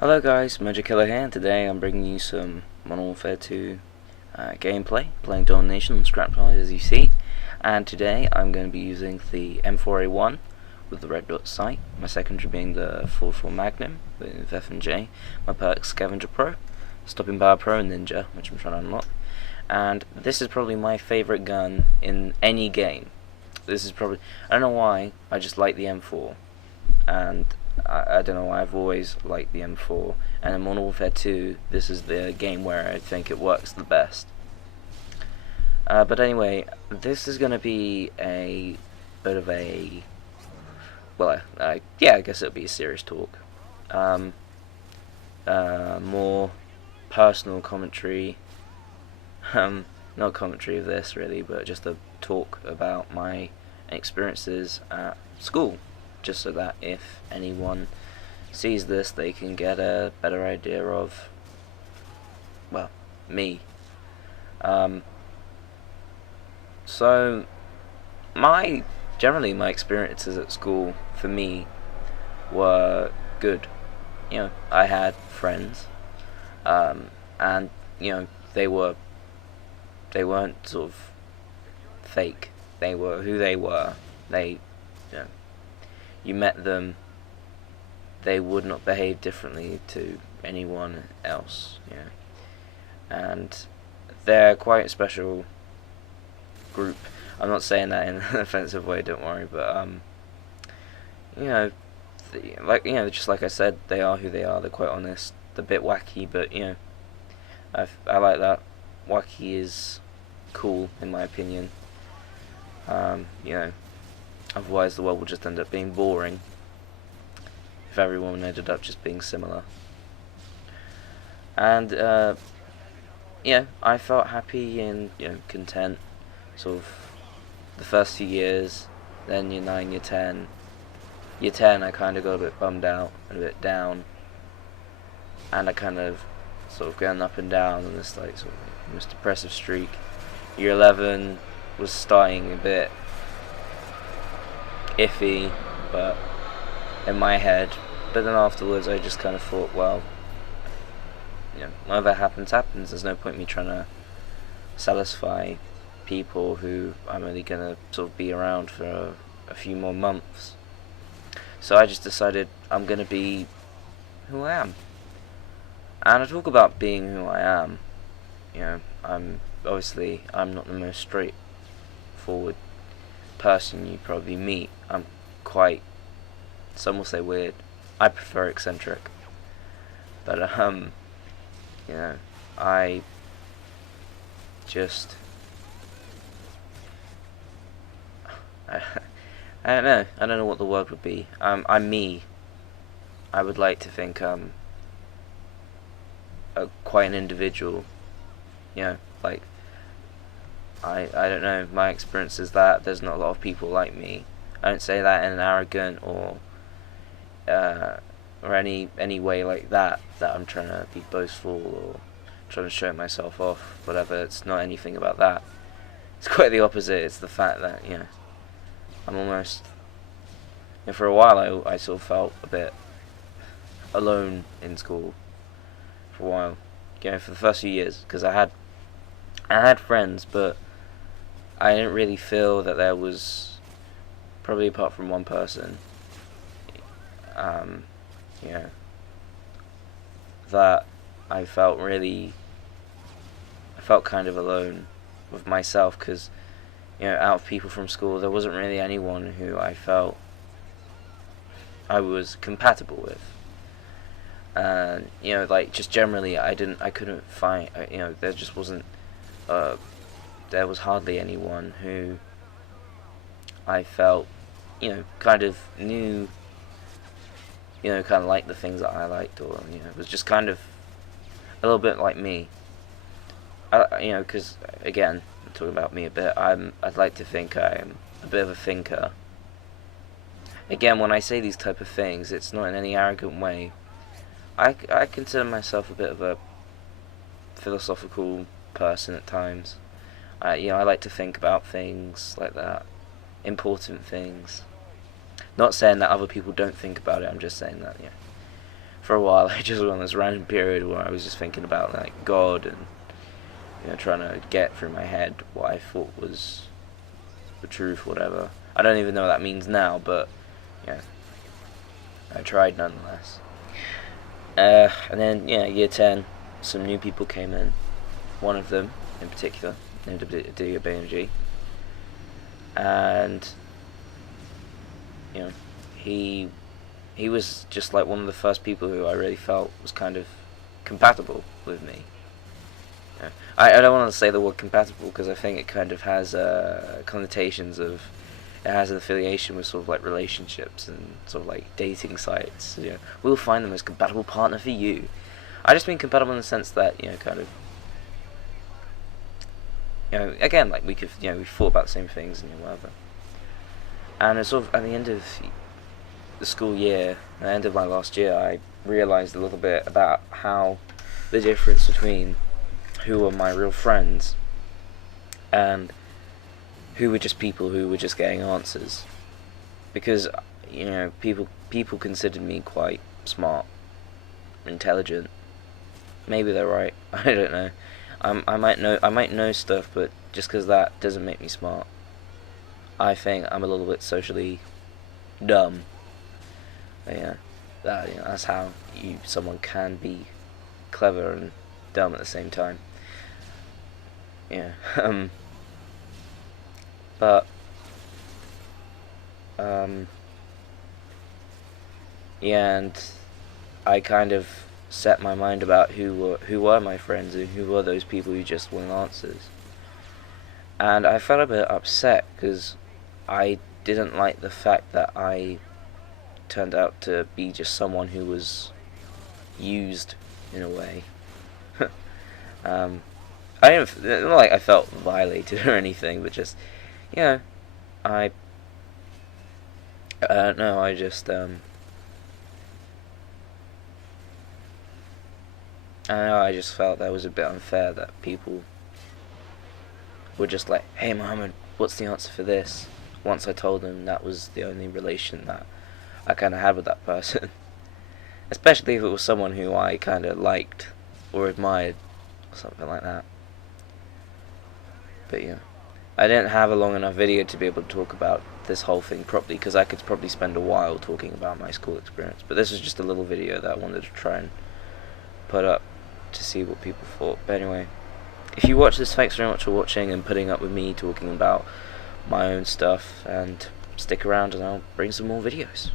Hello guys, Magic Killer here, and today I'm bringing you some Modern Warfare 2 gameplay, playing Domination on Scrapyard as you see, and today I'm going to be using the M4A1 with the red dot sight, my secondary being the 4.4 Magnum with F&J, my perks Scavenger Pro, Stopping Power Pro and Ninja, which I'm trying to unlock, and this is probably my favourite gun in any game. This is probably, I don't know why, I just like the M4, and I don't know why I've always liked the M4, and in Modern Warfare 2 this is the game where I think it works the best. But anyway, this is going to be a bit of a, well, yeah, I guess it'll be a serious talk. More personal commentary, not commentary of this really, but just a talk about my experiences at school, just so that if anyone sees this they can get a better idea of, well, me. So generally my experiences at school for me were good. You know, I had friends, and you know, they weren't sort of fake. They were who they were. They, you know, you met them, they would not behave differently to anyone else, you know. And they're quite a special group. I'm not saying that in an offensive way, don't worry, but you know, just like I said, they are who they are. They're quite honest. They're a bit wacky, but you know, I like that. Wacky is cool in my opinion. You know, otherwise the world will just end up being boring if everyone ended up just being similar. And yeah, I felt happy and, you know, content sort of the first few years. Then year 9, year 10. Year 10 I kind of got a bit bummed out and a bit down, and I kind of sort of going up and down on this like sort of most depressive streak. Year 11 was starting a bit iffy, but in my head, but then afterwards I just kind of thought, well, you know, whatever happens happens. There's no point me trying to satisfy people who I'm only gonna sort of be around for a few more months. So I just decided I'm gonna be who I am. And I talk about being who I am, you know, I'm not the most straightforward person you probably meet. I'm quite, some will say weird. I prefer eccentric. But you know, I just I don't know. I don't know what the word would be. I'm me. I would like to think quite an individual. You know, like I don't know. My experience is that there's not a lot of people like me. I don't say that in an arrogant or any way like that I'm trying to be boastful or trying to show myself off, whatever. It's not anything about that. It's quite the opposite. It's the fact that, you know, I'm almost, you know, for a while I sort of felt a bit alone in school for a while, you know, for the first few years, because I had friends, but I didn't really feel that there was, probably apart from one person, you know, that I felt kind of alone with myself, because, you know, out of people from school there wasn't really anyone who I felt I was compatible with. And you know, like, just generally I couldn't find, you know, there just wasn't there was hardly anyone who I felt, you know, kind of knew, you know, kind of liked the things that I liked, or, you know, it was just kind of a little bit like me. You know, because again, I'm talking about me a bit. I'd like to think I'm a bit of a thinker. Again, when I say these type of things, it's not in any arrogant way. I consider myself a bit of a philosophical person at times. You know, I like to think about things like that, important things. Not saying that other people don't think about it. I'm just saying that, yeah. for a while I just went on this random period where I was just thinking about like God and trying to get through my head what I thought was the truth, whatever. I don't even know what that means now, but yeah, I tried nonetheless. And then year 10, some new people came in. One of them in particular named WBNG, and he was just like one of the first people who I really felt was kind of compatible with me. I don't want to say the word compatible because I think it kind of has connotations of, it has an affiliation with sort of like relationships and sort of like dating sites. We'll find the most compatible partner for you. I just mean compatible in the sense that kind of again, like we could we thought about the same things and whatever. And it's sort of at the end of the school year, at the end of my last year, I realised a little bit about how the difference between who were my real friends and who were just people who were just getting answers. Because people considered me quite smart, intelligent. Maybe they're right. I don't know. I might know stuff, but just because that doesn't make me smart. I think I'm a little bit socially dumb. But that's how someone can be clever and dumb at the same time. But and I kind of set my mind about who were my friends and who were those people who just wanted answers. And I felt a bit upset because I didn't like the fact that I turned out to be just someone who was used in a way. I didn't, not like I felt violated or anything, but just I don't know. I just I don't know. I just felt that was a bit unfair that people were just like, "Hey, Mohammed, what's the answer for this?" Once I told them that was the only relation that I kind of had with that person, especially if it was someone who I kind of liked or admired or something like that. But I didn't have a long enough video to be able to talk about this whole thing properly, because I could probably spend a while talking about my school experience. But this was just a little video that I wanted to try and put up to see what people thought. But anyway, if you watch this, thanks very much for watching and putting up with me talking about my own stuff, and stick around and I'll bring some more videos.